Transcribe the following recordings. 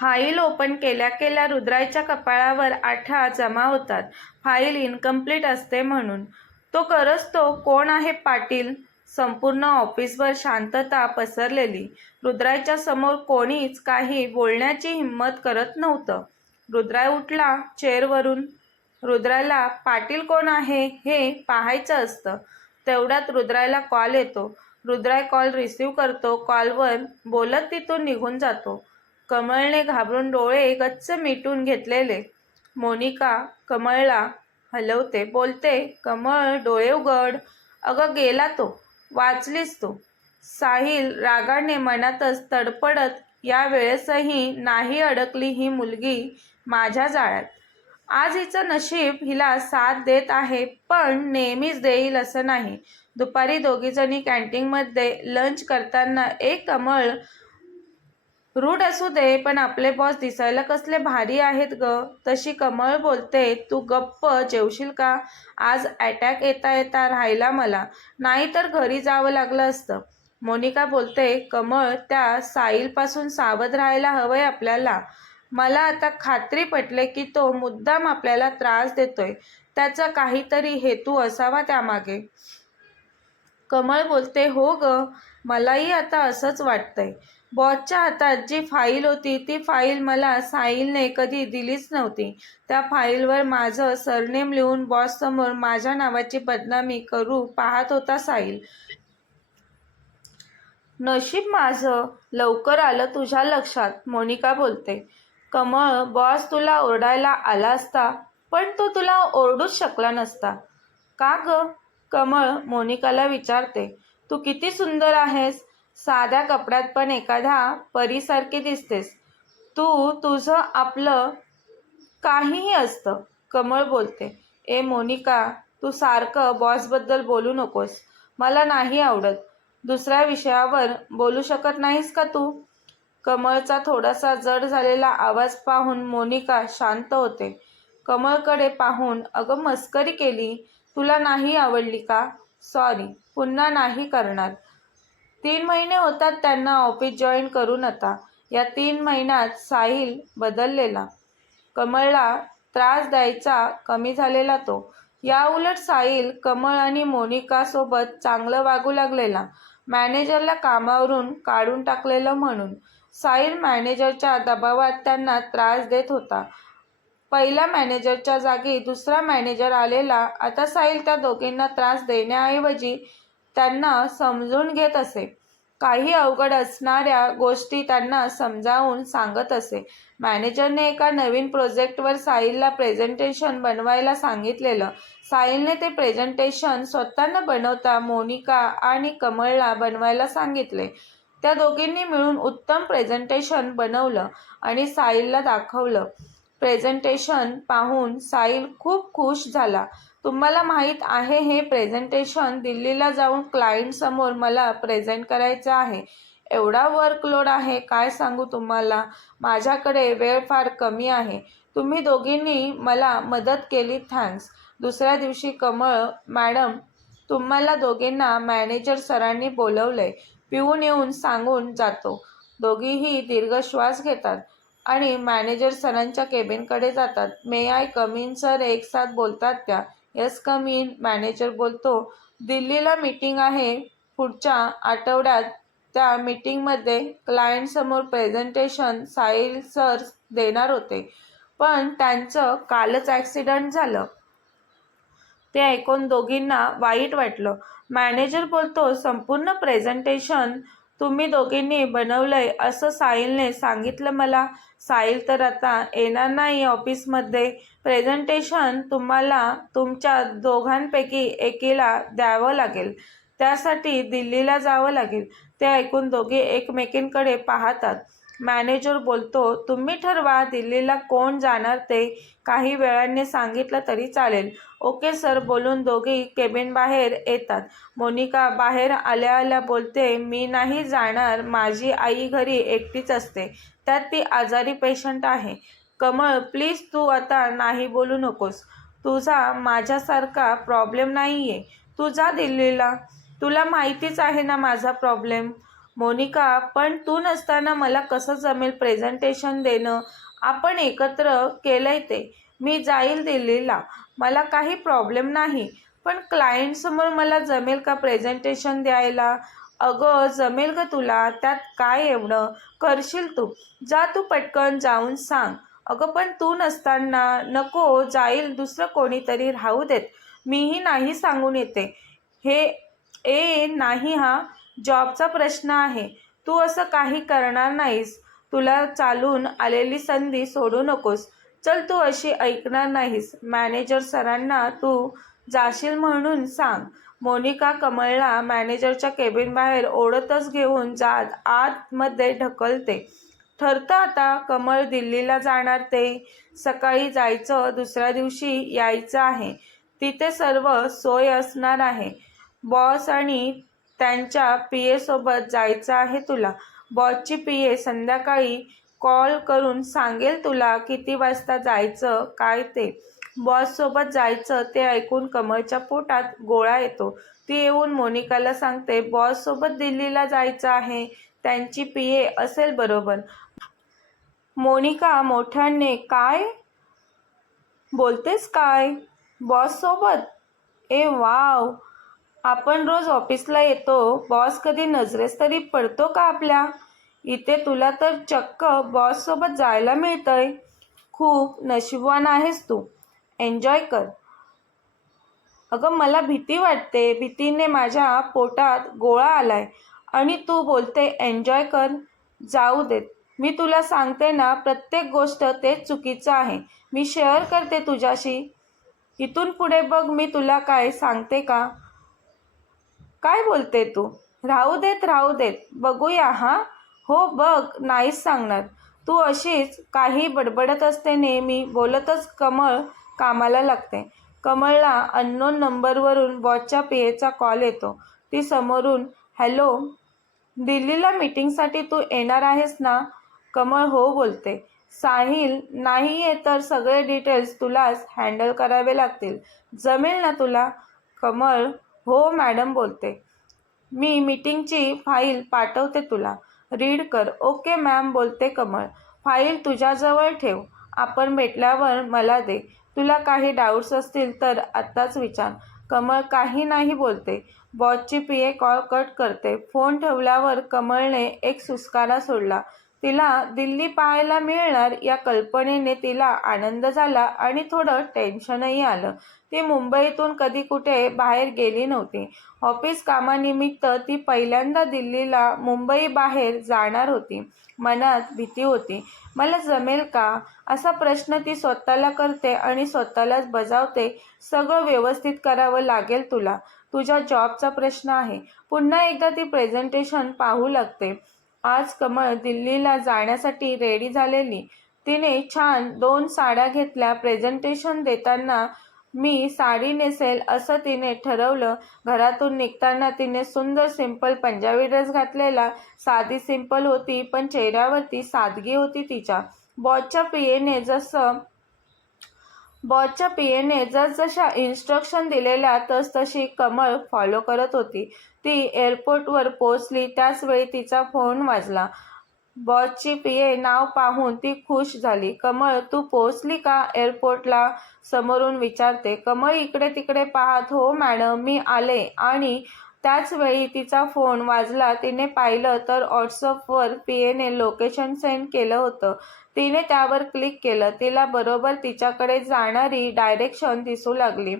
File open केल्या केल्या रुद्राच्या कपाळावर आठा जमा होतात. फाईल इनकम्प्लीट असते म्हणून. तो करस तो कोण आहे पाटील? संपूर्ण ऑफिसवर शांतता पसरलेली. रुद्राच्या समोर कोणीच काही बोलण्याची हिंमत करत नव्हतं. रुद्रा उठला चेअरवरून. रुद्राला पाटील कोण आहे हे पाहायचं असतं. तेवढ्यात रुद्राला कॉल येतो. रुद्राय कॉल रिसीव करतो. कॉलवर बोलत तिथून निघून जातो. कमळने घाबरून डोळे गच्च मिटून घेतलेले. मोनिका कमळला हलवते. बोलते कमळ डोळे उघड. अगं गेला तो. वाचलीस तो. साहिल रागाने मनातच तडपडत या वेळेसही नाही अडकली ही मुलगी माझ्या जाळ्यात. आज हिचं नशीब हिला साथ देत आहे पण नेहमीच देईल असं नाही. दुपारी दोघीजणी कॅन्टीनमध्ये लंच करताना एक कमळ रूढ असू दे पण आपले बॉस दिसायला कसले भारी आहेत ग. तशी कमळ बोलते तू गप्प जेवशील का? आज अटॅक येता येता राहिला मला. नाही तर घरी जावं लागलं असतं. मोनिका बोलते कमळ त्या साईलपासून सावध राहायला हवंय आपल्याला. मला आता खात्री पटले की तो मुद्दाम आपल्याला त्रास देतोय. त्याचा काहीतरी हेतू असावा त्यामागे. कमळ बोलते हो ग. मलाही आता असंच वाटतंय. बॉसच्या हातात जी फाईल होती ती फाईल मला साहिलने कधी दिलीच नव्हती. त्या फाईलवर माझं सरनेम लिहून बॉससमोर माझ्या नावाची बदनामी करू पाहत होता साहिल. नशीब माझं लवकर आलं तुझ्या लक्षात मोनिका बोलते. कमळ बॉस तुला ओरडायला आला असता पण तो तुला ओरडूच शकला नसता. का ग? कमळ मोनिकाला विचारते. तू किती सुंदर आहेस. साध्या कपड्यात पण एखाद्या परीसारखी दिसतेस. तू तुझं आपलं काहीही असतं कमळ बोलते. ए मोनिका तू सारखं बॉसबद्दल बोलू नकोस. मला नाही आवडत. दुसऱ्या विषयावर बोलू शकत नाहीस का तू? कमळचा थोडासा जड झालेला आवाज पाहून मोनिका शांत होते. कमळकडे पाहून अगं मस्करी केली. तुला नाही आवडली का? सॉरी. पुन्हा नाही करणार. तीन महिने होतात त्यांना ऑफिस जॉईन करून आता. या तीन महिन्यात साहिल बदललेला. कमळला त्रास द्यायचा कमी झालेला तो. या उलट साहिल कमळ आणि मोनिकासोबत चांगलं वागू लागलेला. मॅनेजरला कामावरून काढून टाकलेलं म्हणून. साहिल मॅनेजरच्या दबावात त्यांना त्रास देत होता. पहिल्या मॅनेजरच्या जागी दुसरा मॅनेजर आलेला. आता साहिल त्या दोघींना त्रास देण्याऐवजी त्यांना समजून घेत असे. काही अवघड असणाऱ्या गोष्टी त्यांना समजावून सांगत असे. मॅनेजरने एका नवीन प्रोजेक्टवर साहिलला प्रेझेंटेशन बनवायला सांगितलेलं. साहिलने ते प्रेझेंटेशन स्वतःनं बनवता मोनिका आणि कमळला बनवायला सांगितले. त्या दोघींनी मिळून उत्तम प्रेझेंटेशन बनवलं आणि साहिलला दाखवलं. प्रेझेंटेशन पाहून साहिल खूप खुश झाला. तुम्हाला माहीत आहे हे प्रेझेंटेशन दिल्लीला जाऊन क्लायंटसमोर मला प्रेझेंट करायचं आहे. एवढा वर्कलोड आहे काय सांगू तुम्हाला? माझ्याकडे वेळ फार कमी आहे. तुम्ही दोघींनी मला मदत केली थँक्स दुसऱ्या दिवशी कमळ मॅडम तुम्हाला दोघींना मॅनेजर सरांनी बोलवलंय. पिऊन येऊन सांगून जातो. दोघीही दीर्घ श्वास घेतात आणि मॅनेजर सरांच्या केबिनकडे जातात. मे आय कमीन सर एक साथ बोलतात त्या. यस कम इन मॅनेजर बोलतो दिल्लीला मीटिंग आहे. पुढच्या आठवड्यात त्या मीटिंगमध्ये क्लायंटसमोर प्रेझेंटेशन साहिल सर देणार होते. पण त्यांचं कालच ॲक्सिडंट झालं. ते ऐकून दोघींना वाईट वाटलं. मॅनेजर बोलतो संपूर्ण प्रेझेंटेशन तुम्ही दोघींनी बनवलंय असं साहिलने सांगितलं मला. साहिल तर आता येणार नाही ऑफिसमध्ये. प्रेझेंटेशन तुम्हाला तुमच्या दोघांपैकी एकीला द्यावं लागेल. त्यासाठी दिल्लीला जावं लागेल. ते ऐकून दोघे एकमेकींकडे पाहतात. मॅनेजर बोलतो तुम्ही ठरवा दिल्लीला कोण जाणार ते काही वेळाने सांगितलं तरी चालेल. ओके सर बोलून दोघी केबिन बाहेर येतात. मोनिका बाहेर आल्या आल्या बोलते मी नाही जाणार माझी आई घरी एकटीच असते त्यात ती आजारी पेशंट आहे. कमळ प्लीज तू आता नाही बोलू नकोस. तुझा माझ्यासारखा प्रॉब्लेम नाही आहे तू जा दिल्लीला. तुला माहितीच आहे ना माझा प्रॉब्लेम मोनिका पण तू नसताना मला कसं जमेल प्रेझेंटेशन देणं? आपण एकत्र केलंय ते. मी जाईल दिल्लीला. मला काही प्रॉब्लेम नाही. पण क्लायंटसमोर मला जमेल का प्रेझेंटेशन द्यायला? अगं जमेल का तुला. त्यात काय एवढं? करशील तू. जा तू पटकन जाऊन सांग. अगं पण तू नसताना नको. जाईल. दुसरं कोणीतरी राहू देत. मीही नाही सांगून येते. हे ए नाही हा. जॉबचा प्रश्न आहे. तू असं काही करणार नाहीस. तुला चालून आलेली संधी सोडू नकोस. चल तू अशी ऐकणार नाहीस. मॅनेजर सरांना तू जाशील म्हणून सांग. मोनिका कमळला मॅनेजरच्या केबिन बाहेर ओढतच घेऊन जात आतमध्ये ढकलते. ठरतं आता कमळ दिल्लीला जाणार ते. सकाळी जायचं दुसऱ्या दिवशी यायचं आहे. तिथे सर्व सोय असणार आहे. बॉस आणि त्यांच्या पी एसोबत जायचं आहे तुला. बॉसची पी ए संध्याकाळी कॉल करून सांगेल तुला किती वाजता जायचं काय ते. बॉससोबत जायचं ते ऐकून कमळच्या पोटात गोळा येतो. ती येऊन मोनिकाला सांगते बॉससोबत दिल्लीला जायचं आहे. त्यांची पी ए असेल बरोबर. मोनिका मोठ्याने काय? बोलतेस काय? बॉससोबत ए वाव. आपण रोज ऑफिसला येतो बॉस कधी नजरेस तरी पडतो का आपल्या? इथे तुला तर चक्क बॉससोबत जायला मिळतंय. खूप नशिबवान आहेस तू. एन्जॉय कर. अगं मला भीती वाटते. भीतीने माझ्या पोटात गोळा आलाय. आणि तू बोलते एन्जॉय कर. जाऊ देत. मी तुला सांगते ना प्रत्येक गोष्ट तेच चुकीचं आहे. मी शेअर करते तुझ्याशी. इथून पुढे बघ मी तुला काय सांगते का? काय बोलते तू? राहू देत राहू देत. बघूया हां? हो बघ नाहीच सांगणार. तू अशीच काही बडबडत असते नेहमी बोलतच कमळ कामाला लागते. कमळला अननोन नंबरवरून बॉसच्या पेचा कॉल येतो. ती समोरून हॅलो दिल्लीला मीटिंगसाठी तू येणार आहेस ना? कमळ हो बोलते. साहिल नाही आहे तर सगळे डिटेल्स तुलाच हँडल करावे लागतील. जमेल ना तुला? कमळ हो मॅडम बोलते. मी मीटिंगची फाईल पाठवते तुला. रीड कर. ओके मॅम बोलते कमळ. फाईल तुझ्याजवळ ठेव. आपण भेटल्यावर मला दे. तुला काही डाऊट्स असतील तर आत्ताच विचार. कमळ काही नाही बोलते. बॉसची पी ए कॉल कट करते. फोन ठेवल्यावर कमळने एक सुस्कारा सोडला. तिला दिल्ली पाहायला मिळणार या कल्पनेने तिला आनंद झाला आणि थोडं टेन्शनही आलं. ती मुंबईतून कधी कुठे बाहेर गेली नव्हती. ऑफिस कामानिमित्त ती पहिल्यांदा दिल्लीला मुंबई बाहेर जाणार होती. मनात भीती होती. मला जमेल का? असा प्रश्न ती स्वतःला करते आणि स्वतःलाच बजावते. सगळं व्यवस्थित करावं लागेल तुला. तुझ्या जॉबचा प्रश्न आहे. पुन्हा एकदा ती प्रेझेंटेशन पाहू लागते. आज कमळ दिल्लीला जाण्यासाठी रेडी झालेली. तिने छान दोन साड्या घेतल्या. प्रेझेंटेशन देताना मी साडी नेसेल असं तिने ठरवलं. घरातून निघताना तिने सुंदर सिंपल पंजाबी ड्रेस घातलेला. साधी सिंपल होती पण चेहऱ्यावरती सादगी होती तिच्या. बॉसच्या पियेने जसं बॉसच्या पियेने जसजशा इन्स्ट्रक्शन दिलेल्या तसतशी कमळ फॉलो करत होती. ती एअरपोर्टवर पोहोचली त्याचवेळी तिचा फोन वाजला. बॉसची पिये नाव पाहून ती खुश झाली. कमळ तू पोचली का एअरपोर्टला समोरून विचारते. कमळ इकडे तिकडे पाहत हो मॅडम मी आले आणि त्याचवेळी तिचा फोन वाजला. तिने पाहिलं तर व्हॉट्सअपवर पीएने लोकेशन सेंड केलं होतं. तिने त्यावर क्लिक केलं. तिला बरोबर तिच्याकडे जाणारी डायरेक्शन दिसू लागली.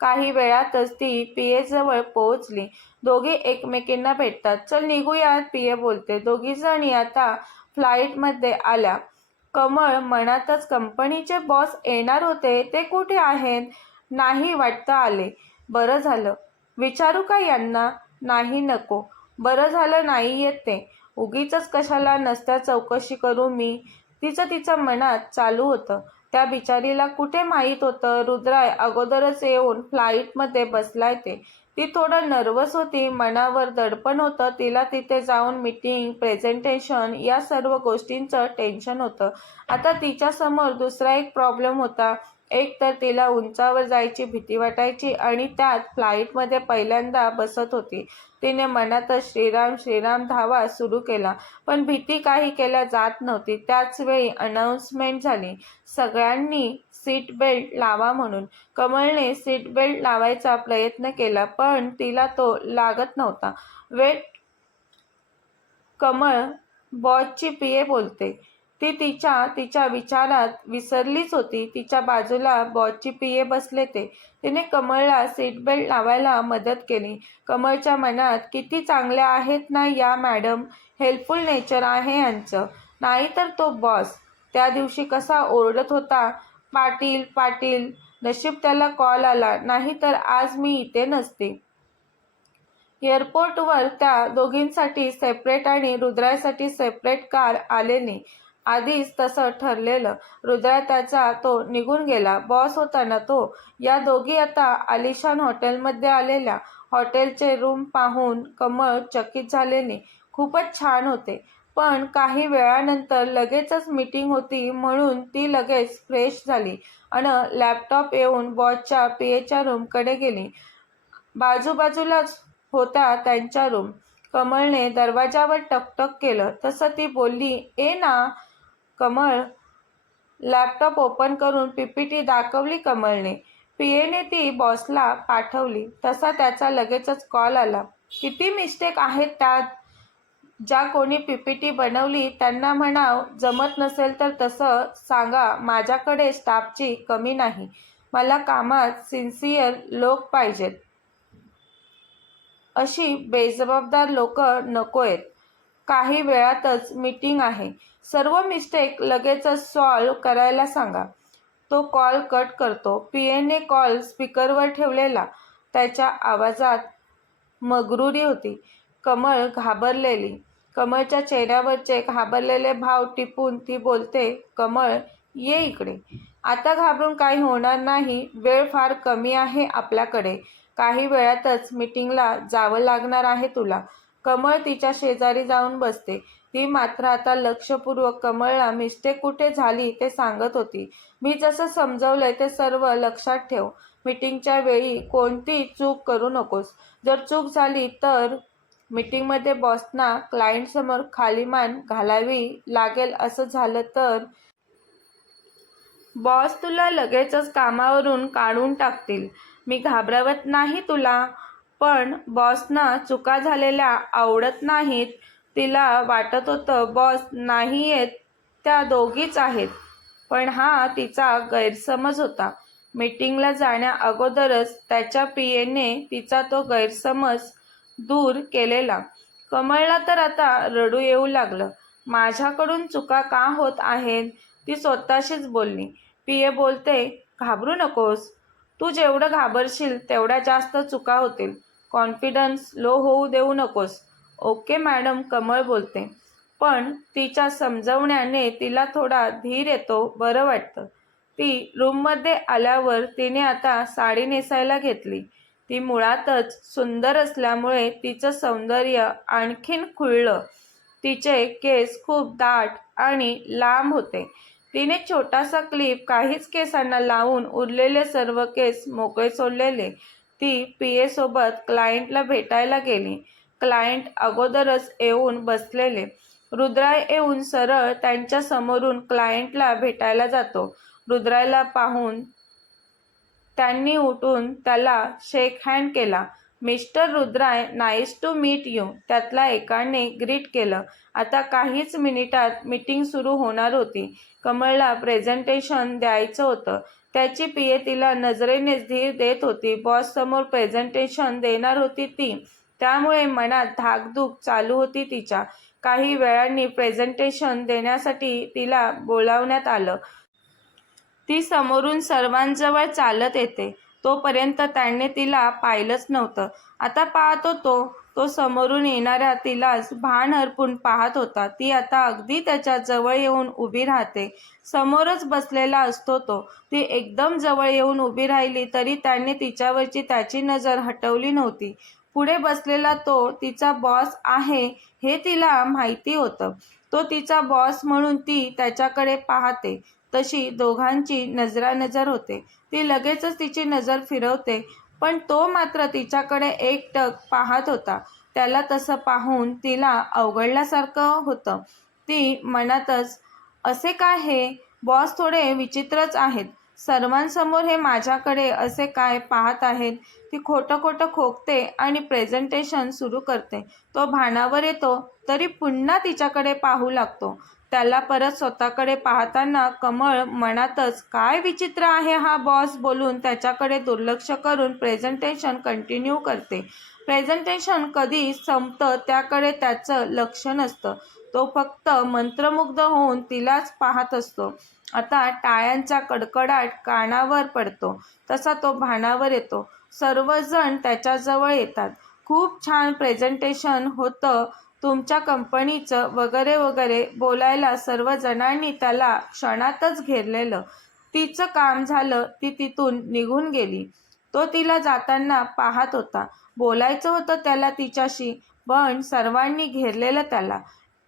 काही वेळातच ती पीएजवळ पोहोचली. दोघी एकमेकींना भेटतात. चल निघूयात पीए बोलते. दोघीजणी आता फ्लाईटमध्ये आल्या. कमळ मनातच कंपनीचे बॉस येणार होते. ते कुठे आहेत? नाही वाटतं आले. बरं झालं. विचारू का यांना? नाही नको. बरं झालं नाही येते. उगीच कशाला नसत्या चौकशी करू मी. तिचं तिचं मनात चालू होतं. त्या बिचारीला कुठे माहीत होतं? रुद्राय अगोदरच येऊन फ्लाईटमध्ये बसलाय ते. ती थोडं नर्वस होती. मनावर दडपण होतं. तिला तिथे जाऊन मीटिंग प्रेझेंटेशन या सर्व गोष्टींचं टेन्शन होतं. आता तिच्यासमोर दुसरा एक प्रॉब्लेम होता. एक तर तिला उंचावर जायची भीती वाटायची आणि त्यात फ्लाईटमध्ये पहिल्यांदा बसत होती. तिने मनातच श्रीराम श्रीराम धावा सुरू केला. पण भीती काही केल्या जात नव्हती. त्याच वेळी अनाऊन्समेंट झाली. सगळ्यांनी सीट बेल्ट लावा म्हणून. कमलने सीट बेल्ट लावायचा प्रयत्न केला पण तिला तो लागत नव्हता. वेट कमळ बॉसची पिये बोलते. ती तिच्या तिच्या विचारात विसरलीच होती. तिच्या बाजूला बॉसची पिये बसले ते. तिने कमळला सीट बेल्ट लावायला मदत केली. कमळच्या मनात किती चांगल्या आहेत ना या मॅडम हेल्पफुल नेचर आहे यांचं. नाही तर तो बॉस त्या दिवशी कसा ओरडत होता. पाटील पाटील नशीब त्याला कॉल आला. नाही तर आज मी इथे नसते. एअरपोर्टवर त्या दोघींसाठी सेपरेट आणि रुद्रासाठी सेपरेट कार आलेली आधीच तसं ठरलेलं. रुद्रा त्याचा तो निघून गेला. बॉस होता ना तो. या दोघी आता आलिशान हॉटेलमध्ये आलेल्या. हॉटेलचे रूम पाहून कमळ चकित झालेली खूपच छान होते. पण काही वेळानंतर लगेचच मीटिंग होती म्हणून ती लगेच फ्रेश झाली आणि लॅपटॉप येऊन बॉसच्या पिएच्या रूमकडे गेली. बाजूबाजूलाच होता त्यांच्या रूम. कमळने दरवाजावर टकटक केलं. तसं ती बोलली ए ना कमळ. लॅपटॉप ओपन करून पीपीटी दाखवली कमळने पीएने ती बॉसला पाठवली. तसा त्याचा लगेचच कॉल आला. किती मिस्टेक आहेत त्यात? ज्या कोणी पीपीटी बनवली त्यांना म्हणाव जमत नसेल तर तसं सांगा माझ्याकडे स्टाफची कमी नाही. मला कामात सिन्सिअर लोक पाहिजेत. अशी बेजबाबदार लोक नको आहेत. काही वेळातच मीटिंग आहे. सर्व मिस्टेक लगेचच सॉल्व करायला सांगा. तो कॉल कट करतो. पी एनने कॉल स्पीकरवर ठेवलेला. त्याच्या आवाजात मगरुरी होती. कमळ घाबरलेली. कमळच्या चेहऱ्यावरचे घाबरलेले भाव टिपून ती बोलते कमळ ये इकडे. आता घाबरून काही होणार नाही. वेळ फार कमी आहे आपल्याकडे. काही वेळातच मीटिंगला जावं लागणार आहे तुला. कमळ तिच्या शेजारी जाऊन बसते. ती मात्र आता लक्षपूर्वक कमळला मिस्टेक कुठे झाली ते सांगत होती. मी जसं समजवलंय ते सर्व लक्षात ठेव. मीटिंगच्या वेळी कोणती चूक करू नकोस. जर चूक झाली तर मीटिंगमध्ये बॉसना क्लायंटसमोर खालीमान घालावी लागेल असं झालं तर? बॉस तुला लगेचच कामावरून काढून टाकतील. मी घाबरवत नाही तुला. पण बॉसना चुका झालेल्या आवडत नाहीत तिला वाटत होतं बॉस नाही येत त्या दोघीच आहेत. पण हा तिचा गैरसमज होता. मीटिंगला जाण्या अगोदरच त्याच्या पियेने तिचा तो गैरसमज दूर केलेला. कमळला तर आता रडू येऊ लागलं. माझ्याकडून चुका का होत आहेत ती स्वतःशीच बोलली. पिये बोलते घाबरू नकोस. तू जेवढं घाबरशील तेवढ्या जास्त चुका होतील. कॉन्फिडन्स लो होऊ देऊ नकोस. ओके मॅडम कमळ बोलते. पण तिच्या समजवण्याने तिला थोडा धीर येतो बरं वाटतं. ती रूममध्ये आल्यावर तिने आता साडी नेसायला घेतली. ती मुळातच सुंदर असल्यामुळे तिचं सौंदर्य आणखीन खुळलं. तिचे केस खूप दाट आणि लांब होते. तिने छोटासा क्लिप काहीच केसांना लावून उरलेले सर्व केस मोकळे सोडलेले. ती पी एसोबत क्लायंटला भेटायला गेली. क्लायंट अगोदरच येऊन बसलेले. रुद्राय येऊन सरळ त्यांच्या समोरून क्लायंटला भेटायला जातो. रुद्रायला पाहून त्यांनी उठून त्याला शेक हँड केला. Mister Rudray nice to meet you. त्यातला एकाने ग्रीट केलं. आता काहीच मिनिटात मीटिंग सुरू होणार होती. कमळला प्रेझेंटेशन द्यायचं होतं. त्याची पिये तिला नजरेनेच धीर देत होती. बॉस समोर प्रेझेंटेशन देणार होती ती. त्यामुळे मनात धाकधूक चालू होती तिच्या. काही वेळांनी प्रेझेंटेशन देण्यासाठी तिला बोलावण्यात आलं. ती समोरून सर्वांजवळ चालत येते. तोपर्यंत त्याने तिला पाहिलंच नव्हतं. आता पाहतो तो तो समोरून येणाऱ्या तिलाच भान हरपून पाहत होता. ती आता अगदी त्याच्याजवळ येऊन उभी राहते. समोरच बसलेला असतो तो. ती एकदम जवळ येऊन उभी राहिली तरी त्याने तिच्यावरची त्याची नजर हटवली नव्हती. पुढे बसलेला तो तिचा बॉस आहे हे तिला माहिती होतं. तो तिचा बॉस म्हणून ती त्याच्याकडे पाहते. तशी दोघांची नजरानजर होते. ती लगेचच तिची नजर फिरवते पण तो मात्र तिच्याकडे एकटक पाहत होता. त्याला तसं पाहून तिला अवघडल्यासारखं होतं. ती मनातच असे काय हे? बॉस थोडे विचित्रच आहेत. सर्वांसमोर हे माझ्याकडे असे काय पाहत आहेत? ती खोटं खोटं खोकते आणि प्रेझेंटेशन सुरू करते. तो भानावर येतो तरी पुन्हा तिच्याकडे पाहू लागतो. त्याला परत स्वतःकडे पाहताना कमळ मनातच काय विचित्र आहे हा बॉस बोलून त्याच्याकडे दुर्लक्ष करून प्रेझेंटेशन कंटिन्यू करते. प्रेझेंटेशन कधी संपतं त्याकडे त्याचं लक्ष नसतं. तो फक्त मंत्रमुग्ध होऊन तिलाच पाहत असतो. आता टाळ्यांचा कडकडाट कानावर पडतो. तसा तो भानावर येतो. सर्वजण त्याच्याजवळ येतात. खूप छान प्रेझेंटेशन होतं. तुमच्या कंपनीचं वगैरे वगैरे बोलायला सर्वजणांनी त्याला क्षणातच घेरलेलं. तिचं काम झालं ती तिथून निघून गेली. तो तिला जाताना पाहत होता. बोलायचं होतं त्याला तिच्याशी पण सर्वांनी घेरलेलं त्याला.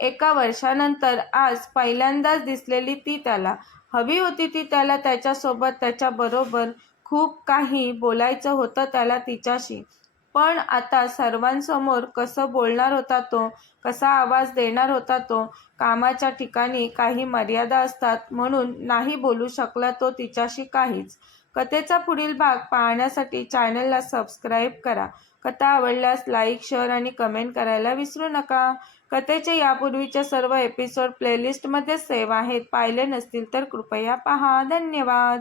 एका वर्षानंतर आज पहिल्यांदाच दिसलेली ती त्याला. हवी होती ती त्याला त्याच्यासोबत त्याच्याबरोबर खूप काही बोलायचं होतं त्याला तिच्याशी. पण आता सर्वांसमोर कसं बोलणार होता तो कसा आवाज देणार होता तो कामाच्या ठिकाणी काही मर्यादा असतात म्हणून नाही बोलू शकला तो तिच्याशी काहीच. कथेचा पुढील भाग पाहण्यासाठी चॅनलला सबस्क्राईब करा. कथा आवडल्यास लाईक शेअर आणि कमेंट करायला विसरू नका. कथेचे यापूर्वीच्या सर्व एपिसोड प्लेलिस्टमध्ये सेव्ह आहेत. पाहिले नसतील तर कृपया पहा. धन्यवाद.